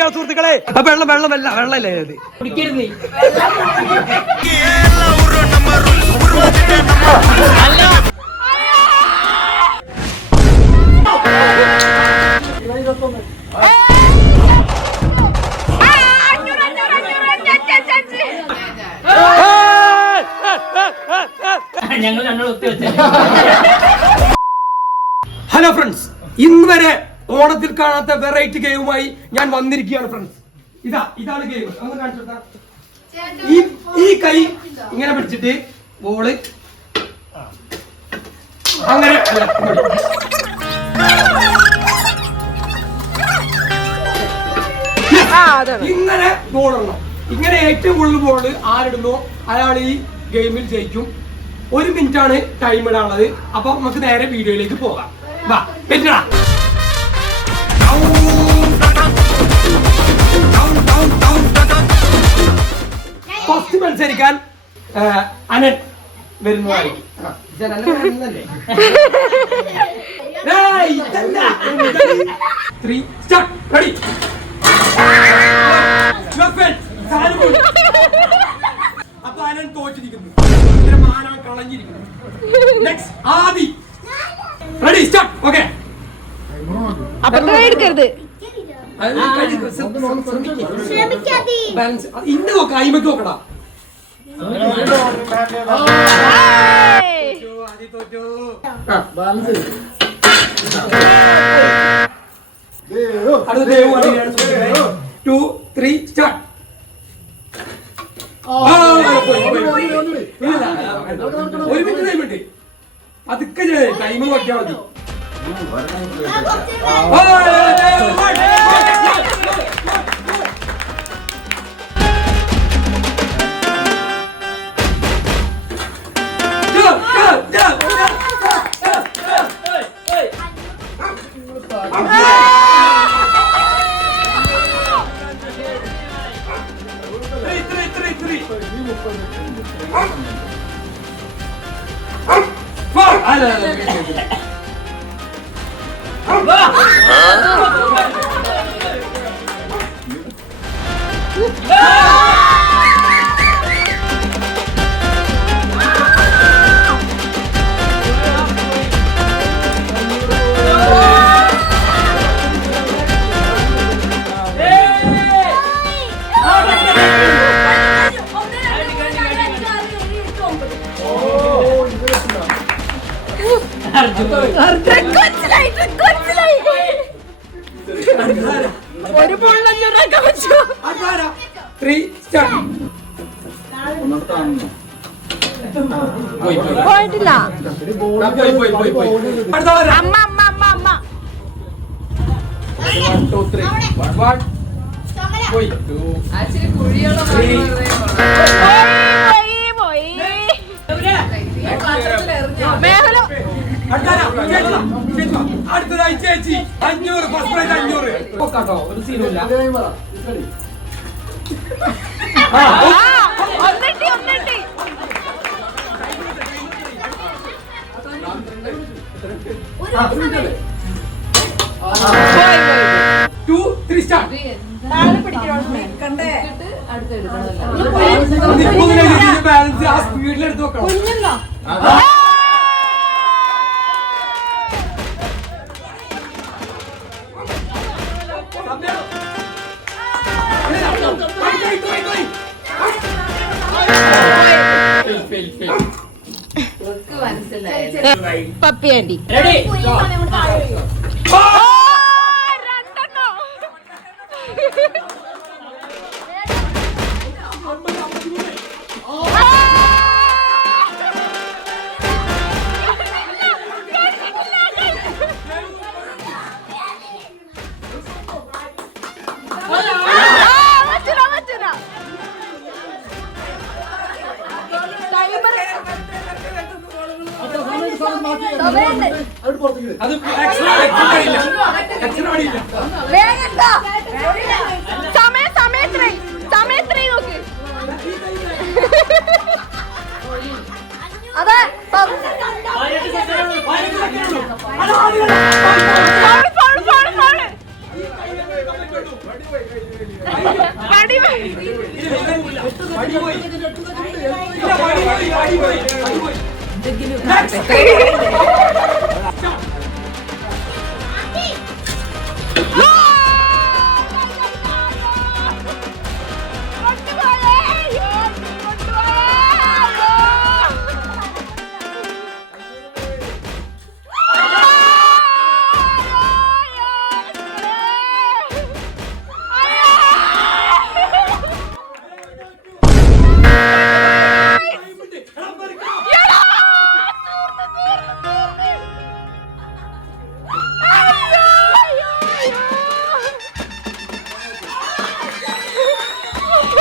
കുടിക്കുകയാണ് സുഹൃത്തുക്കളെ. ആ വെള്ളം വെള്ളം വെള്ളം വെള്ളമല്ലേ അത് കുടിക്കരുത്. ഞങ്ങൾ ഹലോ ഫ്രണ്ട്സ് ഇന്ന് വരെ ഓണത്തിൽ കാണാത്ത വെറൈറ്റി ഗെയിമുമായി ഞാൻ വന്നിരിക്കുകയാണ് ഫ്രണ്ട്സ് ഇതാ ഇതാണ് ഗെയിം ഈ ഈ കൈ ഇങ്ങനെ പിടിച്ചിട്ട് ബോൾ അങ്ങനെ. ഇങ്ങനെ ബോളിടണം ഇങ്ങനെ ഏറ്റവും കൂടുതൽ ബോൾ ആരിടുന്നോ അയാൾ ഈ ഗെയിമിൽ ജയിക്കും. ഒരു മിനിറ്റ് ആണ് ടൈം ഇടാനുള്ളത്. അപ്പൊ നമുക്ക് നേരെ വീഡിയോയിലേക്ക് പോകാം. വാ പറ്റടാ. ഫസ്റ്റ് മത്സരിക്കാൻ അനൻ വരുന്നതായിരിക്കും. പോയി. അപ്പൊ അനൻ തോറ്റിരിക്കുന്നു. കളഞ്ഞിരിക്കുന്നു. Next Aadi. Ready start okay അപ്പൊ എടുക്കരുത്. ബാലൻസ് ഇന്ന് നോക്ക അയിമക്ക് നോക്കടാ ടു ത്രീ സ്റ്റാർട്ട് ഒരു മിനിറ്റ് ടൈം ഉണ്ട് അതൊക്കെ ടൈം നോക്കിയാൽ മതി لا لا لا Yeah! അമ്മ അമ്മ അമ്മ അമ്മ One, two, three. One one. പോയി. Two, three. പോയി വാ. അടുത്തതായി ചേച്ചി അഞ്ഞൂറ് ഫസ്റ്റ് പ്രൈസ് അഞ്ഞൂറ് നോക്കാട്ടോ ഒരു സീനില്ല ആ, start. നിൽക്കുന്നില്ല, ഇതിന്റെ ബാലൻസ് ആ സ്പീഡിൽ എടുത്ത് വെക്കണം സമയം. പോയി, പോയി, പോയി, പോയി. Fail, fail, fail. പപ്പി ആന്റി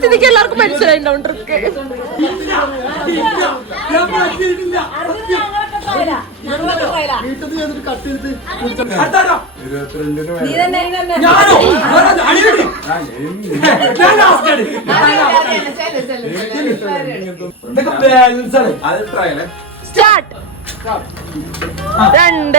സ്ഥിതിക്ക് എല്ലാവർക്കും മനസ്സിലായിണ്ടാവും ട്രിക്ക് സ്റ്റാർട്ട് ഇല്ല,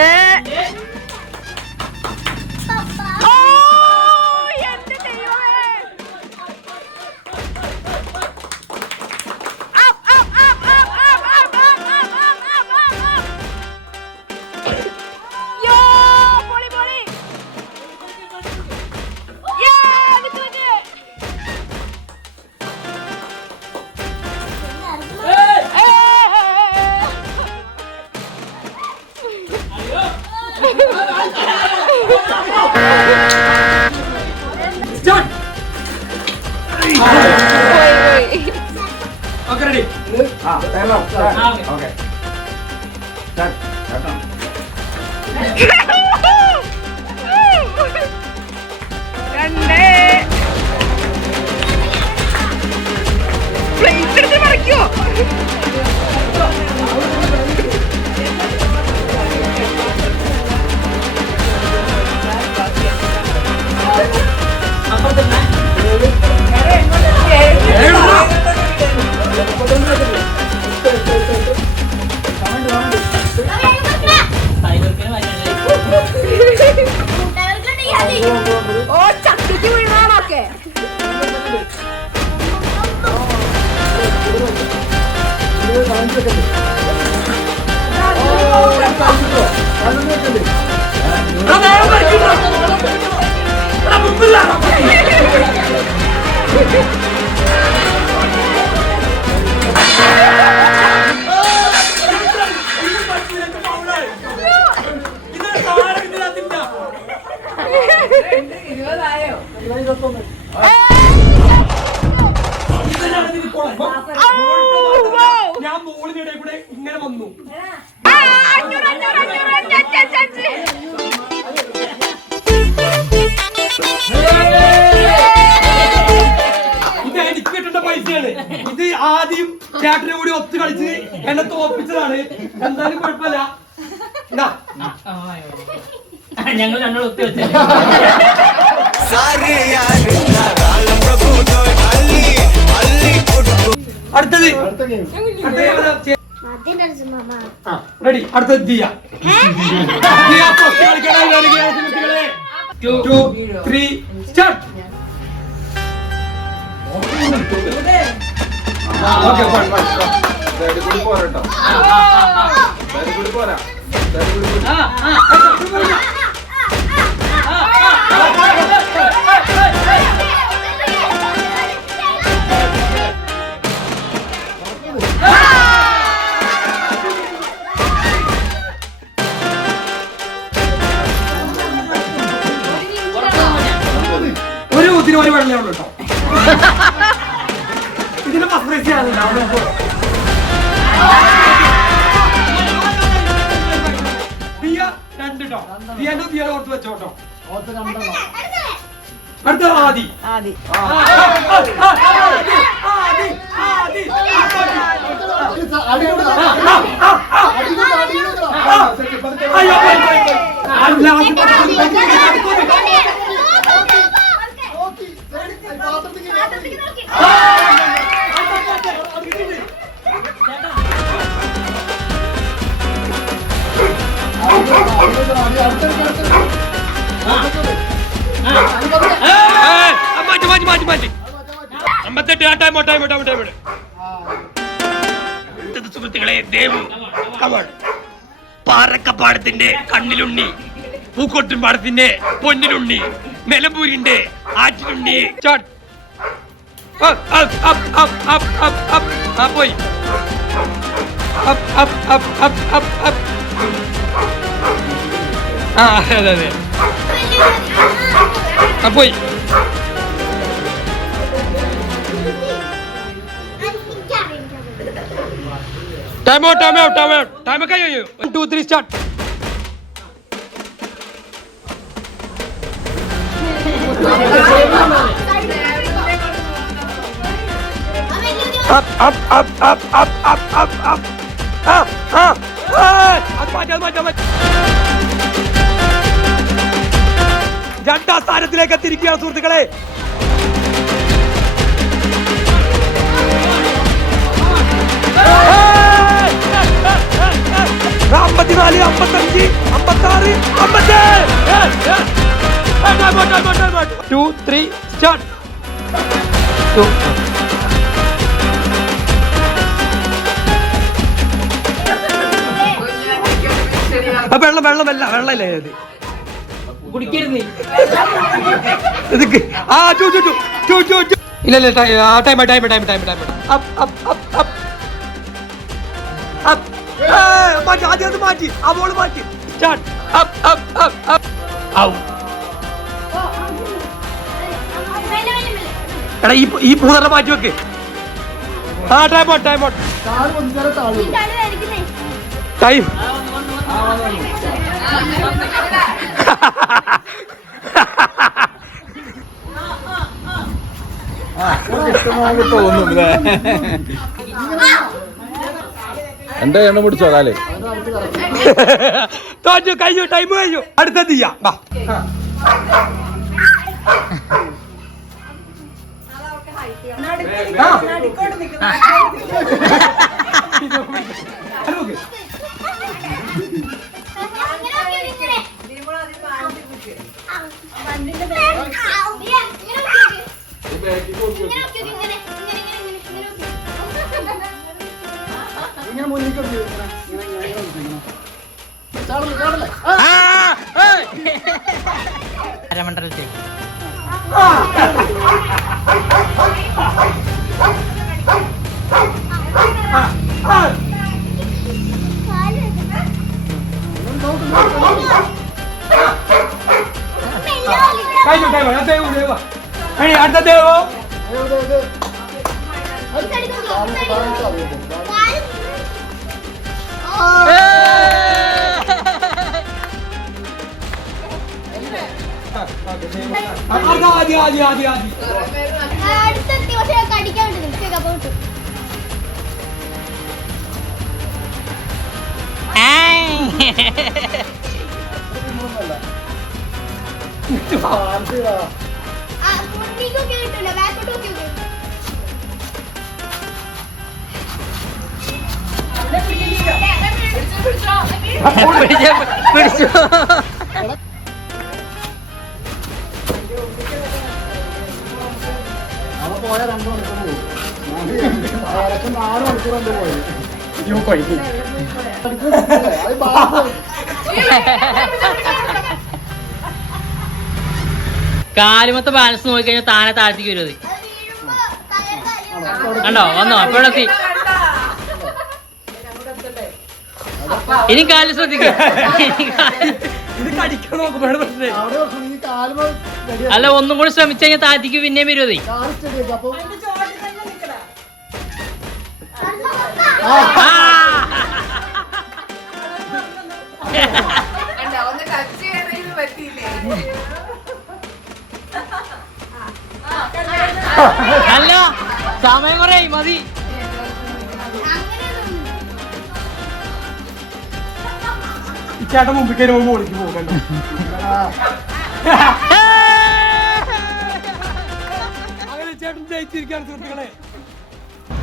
Tengok, Oke. dan, datang. Grande. Play, terima kasih. 頑張れ頑張れ。ഇത് എനിക്ക് കിട്ടേണ്ട പൈസയാണ് ഇത് ആദ്യം ചേട്ടനെ കൂടി ഒത്തു കളിച്ച് എന്നെ തോപ്പിച്ചതാണ് എന്തായാലും കുഴപ്പമില്ല ഞങ്ങൾ രണ്ടാളും ഒത്തി അടുത്തത് റെഡി അടുത്തത് ദിയ ദിയ പൊട്ടി കളിക്കണം ടു ത്രീ സ്റ്റാർട്ട് ഓക്കെ പോരാട്ടോ. പോരാ. പോരാ. ഇതിന് ഒരു വെള്ളേ ഉള്ളൂ കേട്ടോ. ഇതിന് പത്രേസ് ചെയ്യാനില്ല അവിടെ ദിയ രണ്ട് കേട്ടോ ദിയന്റെ ദിയ ഓർത്ത് വെച്ചോട്ടോ അടുത്ത ആദി. ആദി. ആദി ആദി ആദി അയ്യോ കമൺ പാറക്കപ്പാടത്തിന്റെ കണ്ണിലുണ്ണി പൂക്കോട്ടുംപാടത്തിന്റെ പൊന്നിലുണ്ണി നിലമ്പൂരിന്റെ ആറ്റിലുണ്ണി ചാട്ട് പോയി. ആ അതെ അതെ പോയി time out time out time out time ഒക്കെ കഴിഞ്ഞു one two three start up, up, up, up, up, up, up, up. Ah, ah, ah. അത് മാറ്റി, അത് മാറ്റി, അത് മാറ്റി. രണ്ടാം സ്ഥാനത്തിലേക്ക് എത്തിയിരിക്കുകയാണ് സുഹൃത്തുക്കളെ അമ്പത്തിനാല് അമ്പത്തഞ്ച് അമ്പത്താറ് അമ്പത്തേഴ്. ടു ത്രീ സ്റ്റാർട്ട് വെള്ളം വെള്ളമല്ല വെള്ളമല്ലേ അത് കുടിക്കരുത് ആ ചു ചു ചു ചു ചു ചു. ഇല്ല ഇല്ല time time time time time time up up up up up മാറ്റി ആദ്യം അത് മാറ്റി. ആ ബോൾ മാറ്റി. Start up up up up ഔ എടാ ഈ ഈ മൂന്നെണ്ണം മാറ്റി വെക്ക്. ആ time out time out time എന്റെ എണ്ണം പിടിച്ചോ കാലേ തോറ്റു കഴിഞ്ഞു ടൈം കഴിഞ്ഞു അടുത്തത് ചെയ്യാം വാ ആ. അത് നോക്ക്. അരമണ്ഡലത്തിൽ. ആ. കഴിഞ്ഞു. ടൈം അടുത്ത ദേവു. ആദ്യ ആദ്യ ആദ്യ ആദ്യ അടുത്തെത്തി പക്ഷെ കടിക്കാൻ വേണ്ടി നിൽക്കുക അപ്പൊ കിട്ടും ആ മുന്നിക്കൊക്കെ കിട്ടില്ല ബാക്കോട്ടൊക്കെ കിട്ടും പിടിച്ചു കാലുമത്തെ ബാലൻസ് നോക്കിക്കഴിഞ്ഞാൽ താനെ താഴ്ത്തിക്ക് വരും കണ്ടോ? വന്നോ? അപ്പോഴെത്തി ഇനി കാൽ ശ്രദ്ധിക്കും. അല്ല ഒന്നും കൂടി ശ്രമിച്ചു കഴിഞ്ഞാൽ താത്തിക്ക് പിന്നെയും വരും അതേ ഒന്ന് ടച്ച് ചെയ്യണമെങ്കിൽ പറ്റിയില്ലേ? അല്ല സമയം കുറേ മതി. ചേട്ടൻ മുമ്പിൽ കയറുമ്പോൾ വിളിക്ക് പോകണ്ട ജയിച്ചിരിക്കുകയാണ് സുഹൃത്തുക്കളെ.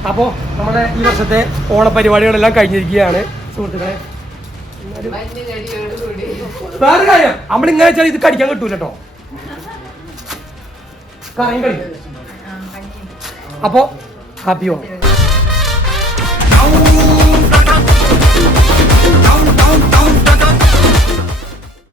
അപ്പോ നമ്മുടെ ഈ വർഷത്തെ ഓണപരിപാടികളെല്ലാം കഴിഞ്ഞിരിക്കുകയാണ് സുഹൃത്തുക്കളെ. വേറെ കാര്യം നമ്മളിങ്ങനെ വെച്ചാൽ ഇത് കടിക്കാൻ കിട്ടൂല കേട്ടോ. കറിയും കളി അപ്പോ ഹാപ്പി ഓണം.